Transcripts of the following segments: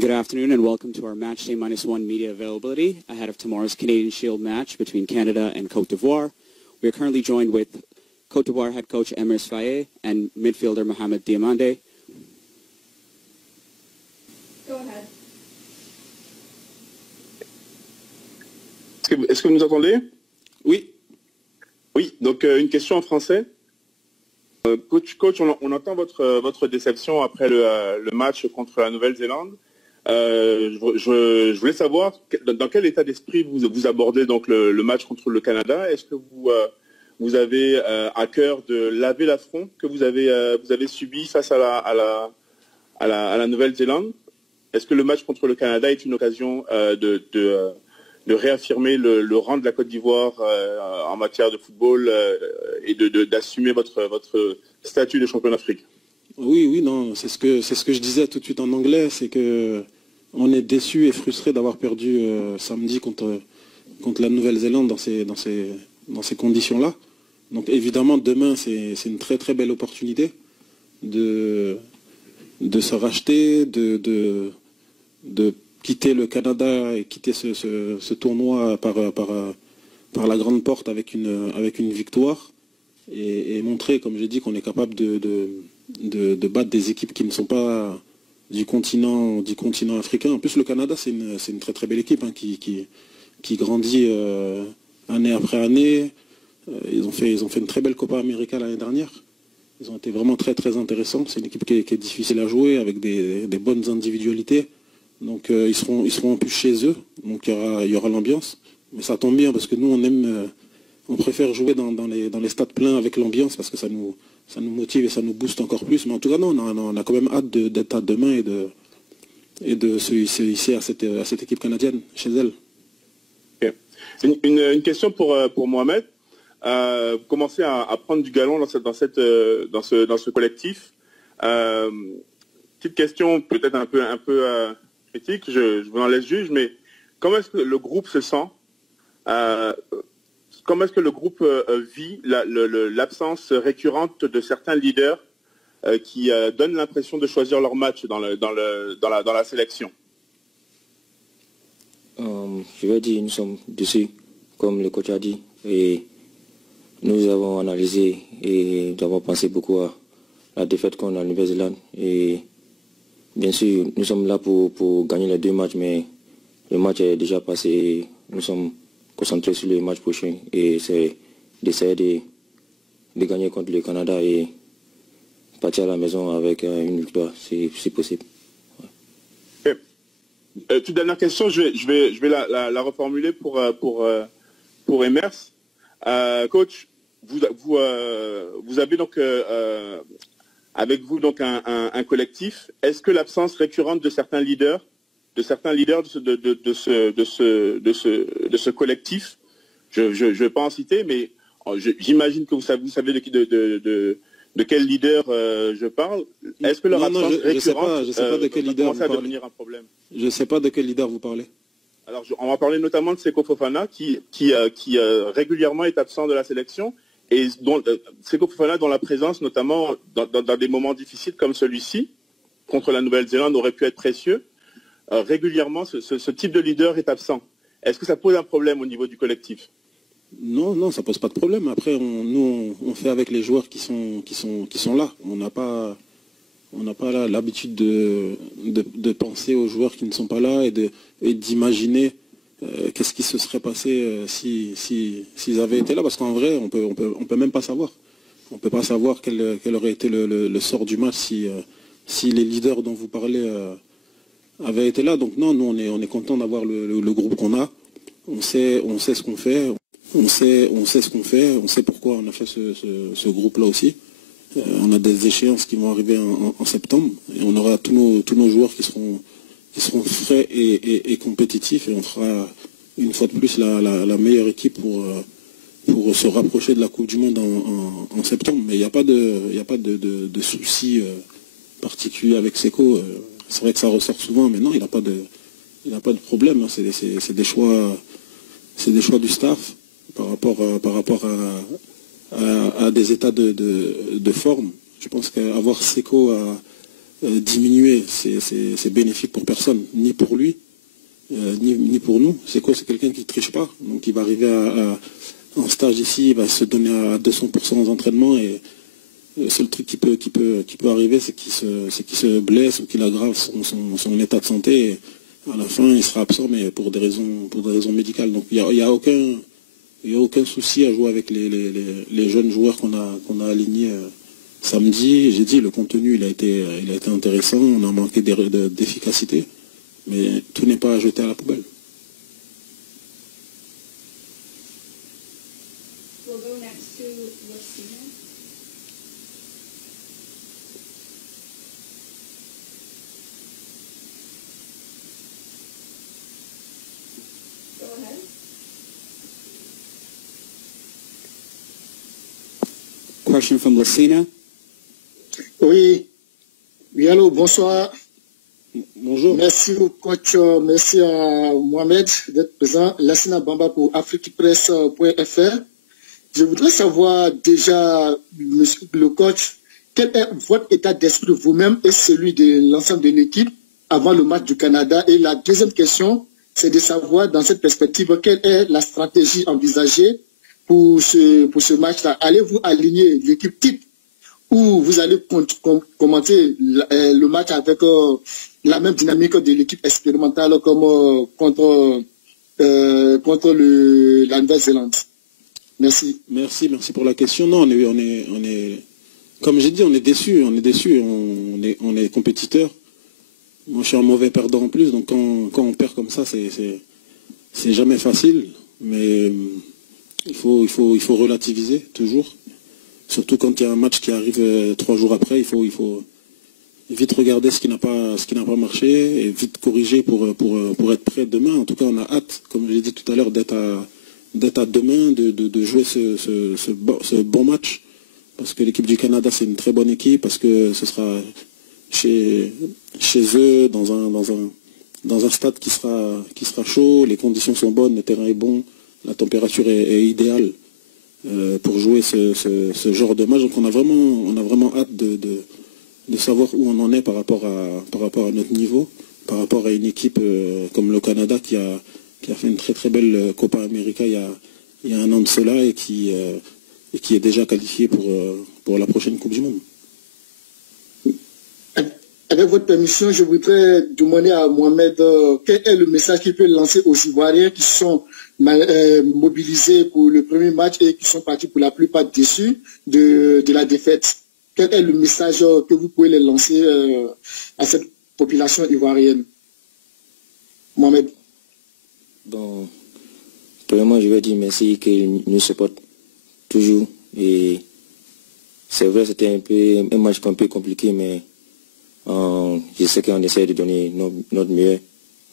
Good afternoon and welcome to our Matchday -1 media availability ahead of tomorrow's Canadian Shield match between Canada and Côte d'Ivoire. We are currently joined with Côte d'Ivoire head coach Emers Faye and midfielder Mohamed Diamande. Go ahead. Est-ce que vous nous entendez? Oui. Oui, donc une question en français. Coach, on entend votre déception après le match contre la Nouvelle-Zélande. Je voulais savoir dans quel état d'esprit vous abordez donc le match contre le Canada. Est-ce que vous avez à cœur de laver l'affront que vous avez subi face à la Nouvelle-Zélande? Est-ce que le match contre le Canada est une occasion de réaffirmer le rang de la Côte d'Ivoire en matière de football et d'assumer votre statut de champion d'Afrique? Oui, non, c'est ce que je disais tout de suite en anglais, c'est que on est déçu et frustré d'avoir perdu samedi contre la Nouvelle-Zélande dans ces conditions-là. Donc évidemment demain c'est une très très belle opportunité de se racheter, de quitter le Canada et quitter ce tournoi par la grande porte avec une victoire et montrer, comme j'ai dit, qu'on est capable de battre des équipes qui ne sont pas du continent africain. En plus, le Canada, c'est une très très belle équipe hein, qui grandit année après année. Ils ont fait une très belle Copa América l'année dernière. Ils ont été vraiment très très intéressants. C'est une équipe qui est difficile à jouer avec des bonnes individualités. Donc ils seront en plus chez eux. Donc il y aura l'ambiance. Mais ça tombe bien parce que nous on préfère jouer dans les stades pleins avec l'ambiance parce que ça nous motive et ça nous booste encore plus. Mais en tout cas, non, on a quand même hâte d'être à demain et de se hisser à cette équipe canadienne chez elle. Okay. Une question pour Mohamed. Vous commencez à prendre du galon dans ce collectif. Petite question peut-être un peu critique, je vous en laisse juge, mais comment est-ce que le groupe se sent? Comment est-ce que le groupe vit l'absence récurrente de certains leaders qui donnent l'impression de choisir leur match dans la sélection? Je vais dire, nous sommes déçus, comme le coach a dit, et nous avons analysé et nous avons pensé beaucoup à la défaite contre la Nouvelle-Zélande. Et bien sûr, nous sommes là pour gagner les deux matchs, mais le match est déjà passé. Nous sommes concentrés sur le match prochain et c'est d'essayer de gagner contre le Canada et partir à la maison avec une victoire, si possible. Ouais. Okay. Toute dernière question, je vais la reformuler pour Emers. Coach, vous avez donc avec vous donc un collectif. Est-ce que l'absence récurrente de certains leaders de ce collectif, je ne vais pas en citer, mais j'imagine que vous savez de quel leader je parle. Est-ce que leur absence récurrente je sais pas de quel leader commence à devenir un problème? Je ne sais pas de quel leader vous parlez. Alors, on va parler notamment de Seko Fofana qui régulièrement est absent de la sélection et Seko Fofana dont la présence, notamment dans des moments difficiles comme celui-ci, contre la Nouvelle-Zélande, aurait pu être précieux. Régulièrement, ce type de leader est absent. Est-ce que ça pose un problème au niveau du collectif? Non, ça pose pas de problème. Après, nous, on fait avec les joueurs qui sont là. On n'a pas l'habitude de penser aux joueurs qui ne sont pas là et d'imaginer qu'est-ce qui se serait passé s'ils avaient été là. Parce qu'en vrai, on peut même pas savoir. On peut pas savoir quel aurait été le sort du match si les leaders dont vous parlez avaient été là. Donc non, nous on est content d'avoir le groupe qu'on a. On sait ce qu'on fait. On sait ce qu'on fait. On sait pourquoi on a fait ce groupe-là aussi. On a des échéances qui vont arriver en septembre et on aura tous nos joueurs qui seront frais et compétitifs et on fera une fois de plus la meilleure équipe pour se rapprocher de la Coupe du Monde en septembre. Mais il n'y a pas de souci particulier avec Seko. C'est vrai que ça ressort souvent, mais non, il n'a pas de problème. C'est des choix du staff par rapport à des états de forme. Je pense qu'avoir Seko diminuer, c'est bénéfique pour personne, ni pour lui, ni pour nous. C'est quoi? C'est quelqu'un qui ne triche pas. Donc il va arriver en stage ici, il va se donner à 200% aux entraînements et le seul truc qui peut arriver, c'est qu'il se blesse ou qu'il aggrave son état de santé. Et à la fin, il sera absent, mais pour des raisons médicales. Donc il n'y a aucun souci à jouer avec les jeunes joueurs qu'on a alignés samedi. J'ai dit, le contenu il a été intéressant, on a manqué d'efficacité, mais tout n'est pas à jeter à la poubelle. We'll go next to Lucina. Go ahead. Question from Lucina. Oui, allô, bonsoir. Bonjour. Merci au coach, merci à Mohamed d'être présent. Lassina Bamba pour afriquepresse.fr. Je voudrais savoir déjà, monsieur le coach, quel est votre état d'esprit vous-même et celui de l'ensemble de l'équipe avant le match du Canada? Et la deuxième question, c'est de savoir dans cette perspective, quelle est la stratégie envisagée pour ce match-là? Allez-vous aligner l'équipe type ou vous allez commenter le match avec la même dynamique de l'équipe expérimentale comme contre la Nouvelle-Zélande? Merci. Merci pour la question. Non, on est comme j'ai dit, on est déçus, on est compétiteurs. Moi, je suis un mauvais perdant en plus, donc quand on perd comme ça, c'est jamais facile, mais il faut relativiser toujours. Surtout quand il y a un match qui arrive 3 jours après, il faut vite regarder ce qui n'a pas marché et vite corriger pour être prêt demain. En tout cas, on a hâte, comme je l'ai dit tout à l'heure, d'être à demain, de jouer ce bon match. Parce que l'équipe du Canada, c'est une très bonne équipe, parce que ce sera chez eux, dans un stade qui sera chaud, les conditions sont bonnes, le terrain est bon, la température est idéale pour jouer ce genre de match. Donc on a vraiment hâte de savoir où on en est par rapport à notre niveau, par rapport à une équipe comme le Canada qui a fait une très très belle Copa América il y a un an de cela et qui est déjà qualifié pour la prochaine Coupe du Monde. Avec votre permission, je voudrais demander à Mohamed quel est le message qu'il peut lancer aux Ivoiriens qui sont mobilisés pour le premier match et qui sont partis pour la plupart déçus de la défaite. Quel est le message que vous pouvez les lancer à cette population ivoirienne? Mohamed. Bon, premièrement, je vais dire merci qu'ils nous supportent toujours. Et c'est vrai, c'était un match un peu compliqué, mais je sais qu'on essaie de donner notre mieux.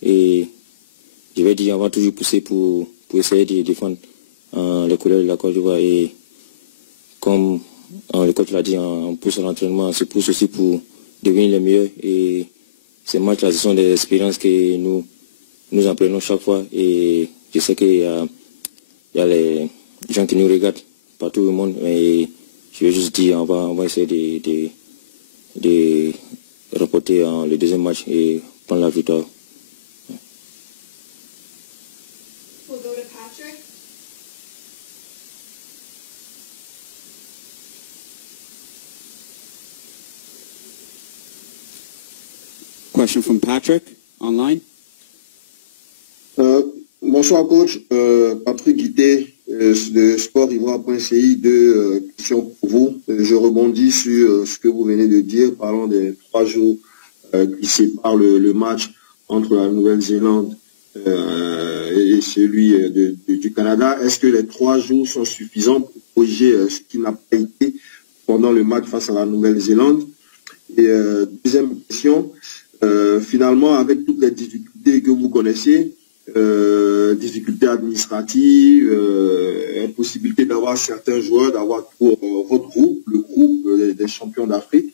Et je vais dire, on va toujours pousser pour essayer de défendre les couleurs de la Côte d'Ivoire. Et comme le coach l'a dit, on pousse l'entraînement, on se pousse aussi pour devenir les meilleurs. Et ces matchs-là, ce sont des expériences que nous en prenons chaque fois. Et je sais qu'il y a les gens qui nous regardent partout au monde. Et je vais juste dire, on va essayer de remporter le deuxième match et prendre la victoire. We'll go to Patrick. Question from Patrick, online. Bonsoir coach, Patrick Guité de sportivoire.ci, deux questions pour vous. Je rebondis sur ce que vous venez de dire, parlant des 3 jours qui séparent le match entre la Nouvelle-Zélande et celui du Canada. Est-ce que les 3 jours sont suffisants pour corriger ce qui n'a pas été pendant le match face à la Nouvelle-Zélande? Et deuxième question, finalement, avec toutes les difficultés que vous connaissez, difficultés administratives, impossibilité d'avoir certains joueurs, d'avoir votre groupe, le groupe des champions d'Afrique,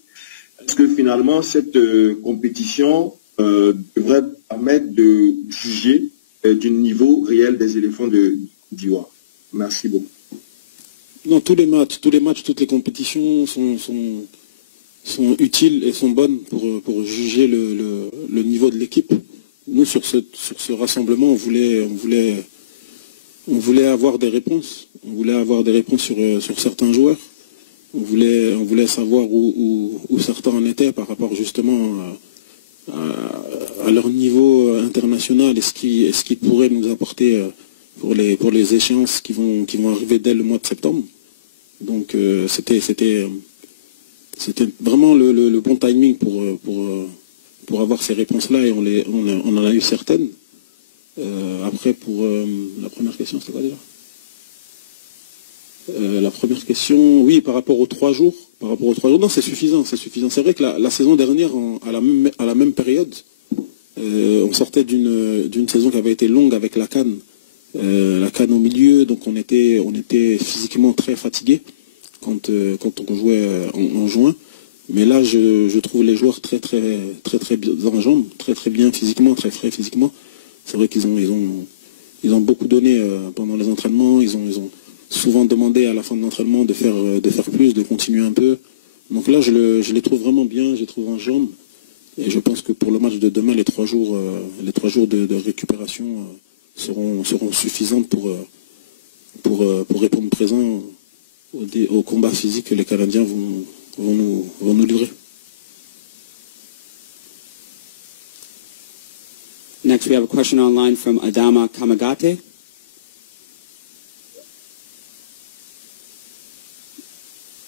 est-ce que finalement cette compétition devrait permettre de juger du niveau réel des éléphants d'Ivoire? Merci beaucoup. Non, tous les matchs, toutes les compétitions sont utiles et sont bonnes pour juger le niveau de l'équipe. Nous, sur ce rassemblement, on voulait avoir des réponses. On voulait avoir des réponses sur certains joueurs. On voulait savoir où certains en étaient par rapport justement à leur niveau international et ce qui pourrait nous apporter pour les échéances qui vont arriver dès le mois de septembre. Donc c'était vraiment le bon timing pour avoir ces réponses-là, et on en a eu certaines. Après, pour la première question, c'était quoi déjà? La première question, oui, par rapport aux 3 jours. Non, c'est suffisant. C'est vrai que la saison dernière, à la même période, on sortait d'une saison qui avait été longue avec la CAN. La CAN au milieu, donc on était physiquement très fatigué quand on jouait en juin. Mais là, je trouve les joueurs très bien en jambes, très bien physiquement, très frais physiquement. C'est vrai qu'ils ont beaucoup donné pendant les entraînements. Ils ont souvent demandé à la fin de l'entraînement de faire plus, de continuer un peu. Donc là, je les trouve vraiment bien, je les trouve en jambes. Et je pense que pour le match de demain, les 3 jours de récupération seront suffisantes pour répondre présent au combat physique que les Canadiens vont nous livrer. Next, we have a question online from Adama Kamagate.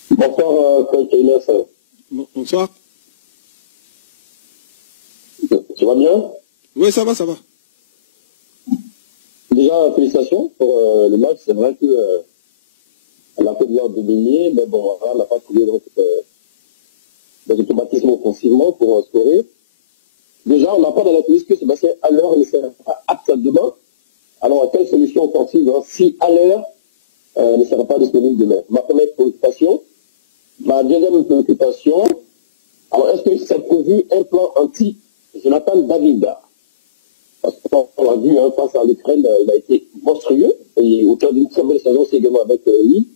Bonsoir, coach Inès. Bonsoir. Tu vas bien? Oui, ça va. Déjà, félicitations pour le match. C'est vrai que on a fait de l'ordre de gagner, mais bon, on n'a pas trouvé des automatismes offensivement pour scorer. Déjà, on n'a pas dans la police que Sébastien Haller ne sera pas apte demain. Alors, quelle solution offensive si Haller ne sera pas disponible demain? Ma première préoccupation. Ma deuxième préoccupation, alors est-ce que c'est prévu un plan anti-Jonathan David? Parce qu'on l'a vu, face à l'Ukraine, il a été monstrueux, et au terme d'une très belle saison, c'est également avec lui.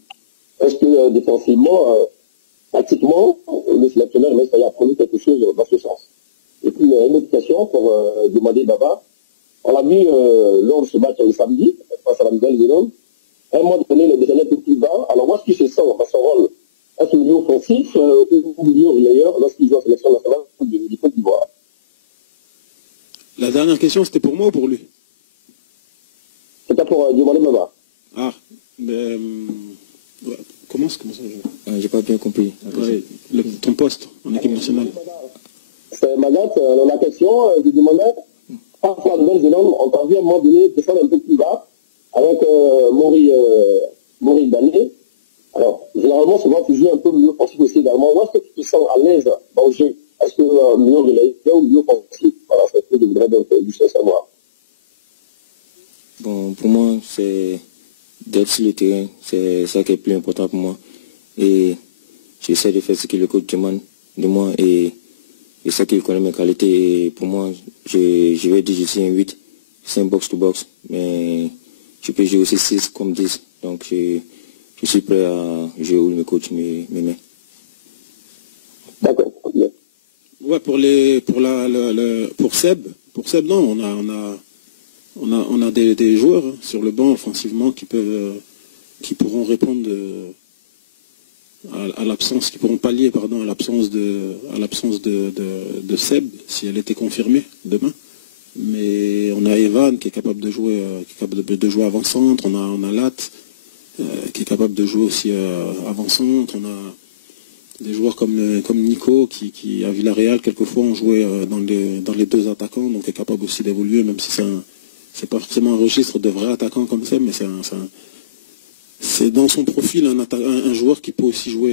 Est-ce que défensivement, tactiquement, le sélectionneur a produit quelque chose dans ce sens? Et puis, une autre question pour demander Baba. On l'a vu lors de ce match le samedi, face à la Nouvelle-Zélande. À un moment donné, le déjeuner un peu plus bas. Alors, moi, ce qui se sent dans son rôle, est-ce milieu offensif ou milieu relayeur lorsqu'il joue en sélection nationale du Côte d'Ivoire? La dernière question, c'était pour moi ou pour lui? C'était pour demander Baba. Ah, mais... Comment ça J'ai pas bien compris. Ouais, ton poste en équipe nationale. C'est Magat, la question, je demandais, face à la Nouvelle-Zélande, on t'a vu à un moment donné descendre un peu plus bas avec Maurice Dané. Alors, généralement, souvent, tu joues un peu milieu offensif aussi également. Où est-ce que tu te sens à l'aise dans le jeu? Est-ce que milieu relayeur ou milieu offensif? Voilà, c'est ce que je voudrais donc juste savoir. Bon, pour moi, c'est d'être sur le terrain, c'est ça qui est le plus important pour moi. Et j'essaie de faire ce que le coach demande de moi, et ça qu'il connaît mes qualités. Et pour moi, je vais dire que je suis un 8, c'est un box-to-box, mais je peux jouer aussi 6 comme 10. Donc, je suis prêt à jouer où le coach me met. D'accord. Ouais, pour Seb, non, on a des joueurs sur le banc offensivement qui pourront répondre à l'absence, qui pourront pallier à l'absence de Seb si elle était confirmée demain. Mais on a Evan qui est capable de jouer, avant-centre, on a Lat qui est capable de jouer aussi avant-centre, on a des joueurs comme Nico qui à Villarreal quelquefois ont joué dans les 2 attaquants, donc est capable aussi d'évoluer, même si c'est pas forcément un registre de vrai attaquant comme ça, mais c'est dans son profil un joueur qui peut aussi jouer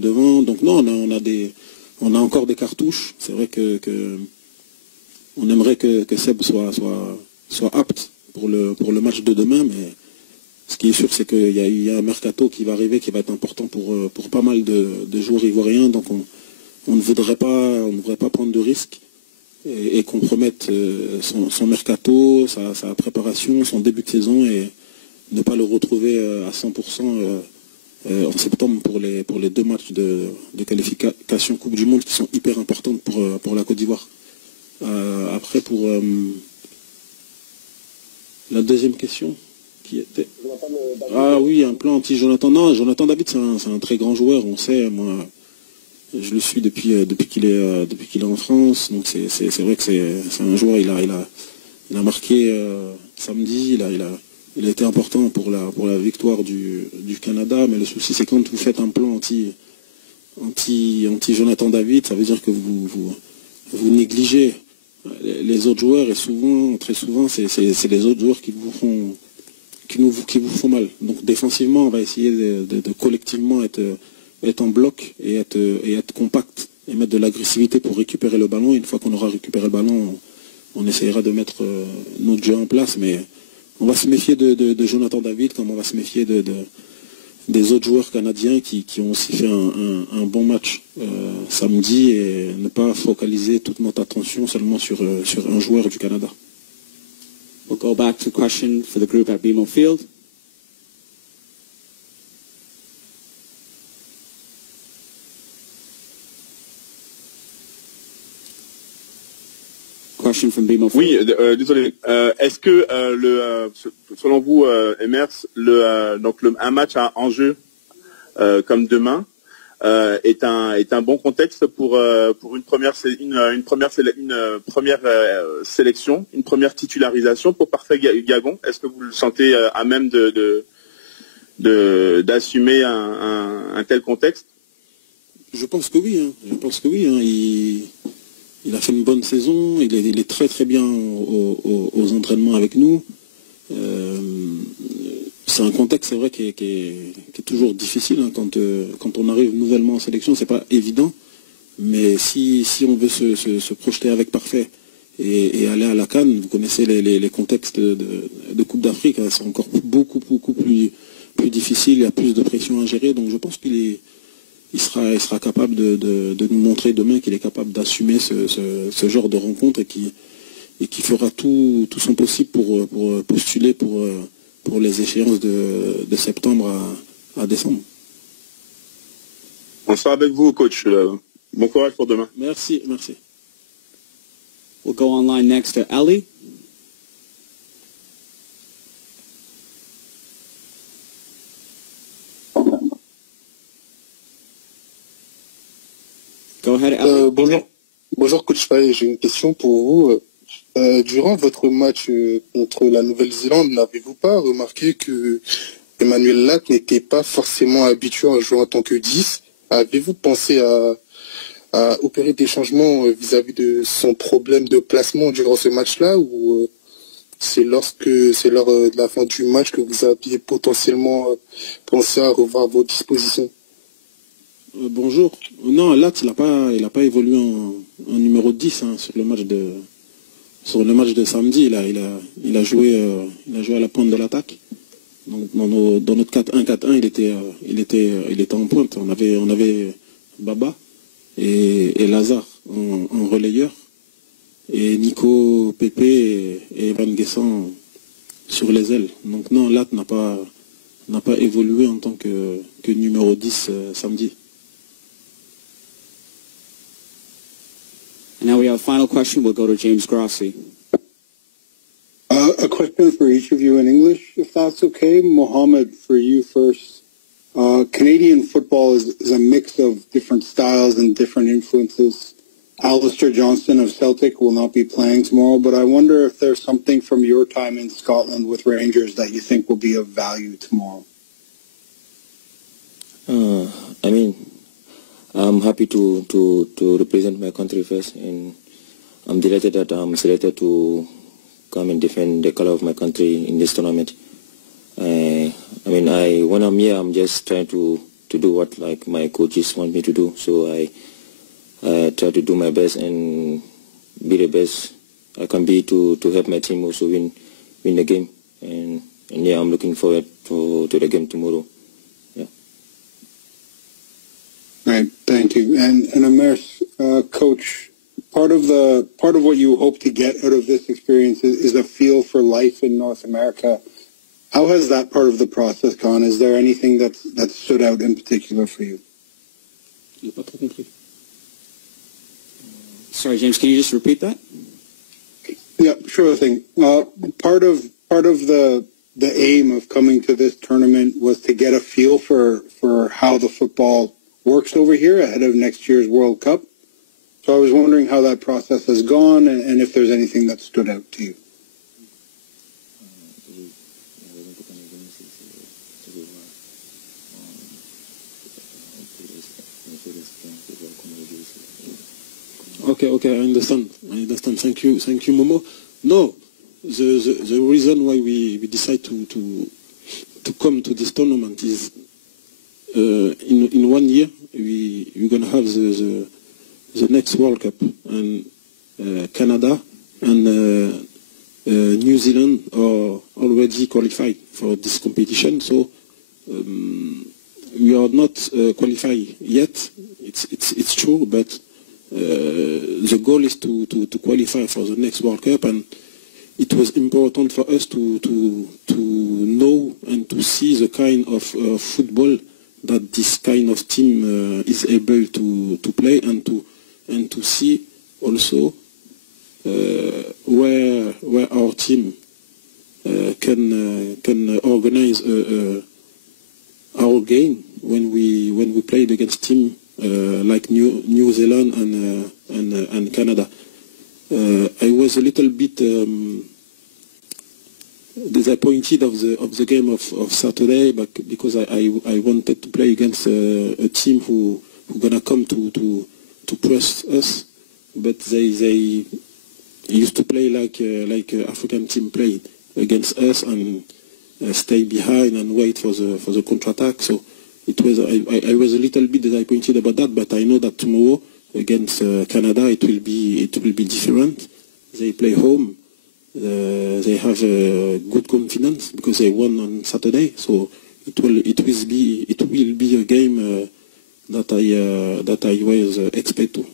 devant. Donc non, on a encore des cartouches. C'est vrai que on aimerait que Seb soit apte pour le match de demain, mais ce qui est sûr, c'est qu'il y a un mercato qui va arriver, qui va être important pour pas mal de joueurs ivoiriens. Donc on ne voudrait pas prendre de risques et compromettre son mercato, sa préparation, son début de saison, et ne pas le retrouver à 100% en septembre pour les 2 matchs de qualification Coupe du Monde qui sont hyper importantes pour la Côte d'Ivoire. Après, pour la deuxième question, qui était... Ah oui, un plan anti-Jonathan. Non, Jonathan David, c'est un très grand joueur, on sait, moi, je le suis depuis qu'il est en France, donc c'est vrai que c'est un joueur, il a marqué samedi, il a été important pour la victoire du Canada, mais le souci c'est quand vous faites un plan anti Jonathan David, ça veut dire que vous négligez les autres joueurs, et très souvent c'est les autres joueurs qui vous font mal. Donc défensivement, on va essayer de collectivement être en bloc et être compact et mettre de l'agressivité pour récupérer le ballon. Une fois qu'on aura récupéré le ballon, on essaiera de mettre notre jeu en place, mais on va se méfier de Jonathan David comme on va se méfier des autres joueurs canadiens qui ont aussi fait un bon match samedi, et ne pas focaliser toute notre attention seulement sur un joueur du Canada. We'll go back to question for the group at BMO Field. Question from BMO Field. Oui, désolé. Est-ce que selon vous, Emers, un match à enjeu comme demain est un bon contexte pour une première sélection, une première titularisation pour Parfait Gagon? Est-ce que vous le sentez à même d'assumer un tel contexte? Je pense que oui. Il a fait une bonne saison, il est très très bien aux entraînements avec nous. C'est un contexte, c'est vrai, qui est toujours difficile, hein, quand on arrive nouvellement en sélection, c'est pas évident. Mais si on veut se projeter avec Parfait et aller à la CAN, vous connaissez les contextes de Coupe d'Afrique, hein, c'est encore beaucoup plus difficile, il y a plus de pression à gérer. Donc je pense qu'il sera capable de nous montrer demain qu'il est capable d'assumer ce genre de rencontre, et qui fera tout son possible pour postuler pour les échéances de septembre à décembre. On sera avec vous, coach. Bon courage pour demain. Merci. We'll go online next to Ali. Go ahead, Ali. Bonjour coach Faye, j'ai une question pour vous. Durant votre match contre la Nouvelle-Zélande, n'avez-vous pas remarqué que Emmanuel Lac n'était pas forcément habitué à jouer en tant que 10? Avez-vous pensé à opérer des changements vis-à-vis de son problème de placement durant ce match-là, ou c'est lors de la fin du match que vous aviez potentiellement pensé à revoir vos dispositions? Bonjour. Non, Lac, il n'a pas évolué en numéro 10 hein, sur le match de samedi. Il a joué à la pointe de l'attaque. Donc, dans notre 4-1-4-1, il était en pointe. On avait Baba et Lazare en relayeur, et Nico, Pépé et Evan Guessant sur les ailes. Donc non, Lat n'a pas évolué en tant que numéro 10 samedi. And now we have a final question. We'll go to James Grossi. A question for each of you in English, if that's okay. Mohammed, for you first. Canadian football is a mix of different styles and different influences. Alistair Johnston of Celtic will not be playing tomorrow, but I wonder if there's something from your time in Scotland with Rangers that you think will be of value tomorrow. I'm happy to represent my country first, and I'm delighted that I'm selected to come and defend the color of my country in this tournament. When I'm here, I'm just trying to do what my coaches want me to do. So I try to do my best and be the best I can be to help my team also win the game. And yeah, I'm looking forward to the game tomorrow. Yeah. Right, thank you. And Emers, Coach, part of what you hope to get out of this experience is a feel for life in North America. How has that part of the process gone? Is there anything that stood out in particular for you? Sorry, James, can you just repeat that? Yeah, sure thing. Part of the aim of coming to this tournament was to get a feel for how the football works over here ahead of next year's World Cup. So I was wondering how that process has gone and if there's anything that stood out to you. Okay, I understand. Thank you, Momo. No, the reason why we decide to come to this tournament is in 1 year we're gonna have the next World Cup, and Canada and New Zealand are already qualified for this competition. So we are not qualified yet. It's true, but the goal is to qualify for the next World Cup, and it was important for us to know and to see the kind of football that this kind of team is able to play, and to see also where our team can organize our game when we played against team like New Zealand and Canada. I was a little bit disappointed of the game of Saturday, but because I wanted to play against a team who gonna come to press us, but they used to play like African team played against us, and stay behind and wait for the counter-attack. So it was I was a little bit disappointed about that, but I know that tomorrow against Canada it will be different. They play home. They have good confidence because they won on Saturday. So it will be a game that I was expect to.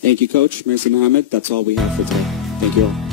Thank you, Coach. Merci, Mohamed. That's all we have for today. Thank you all.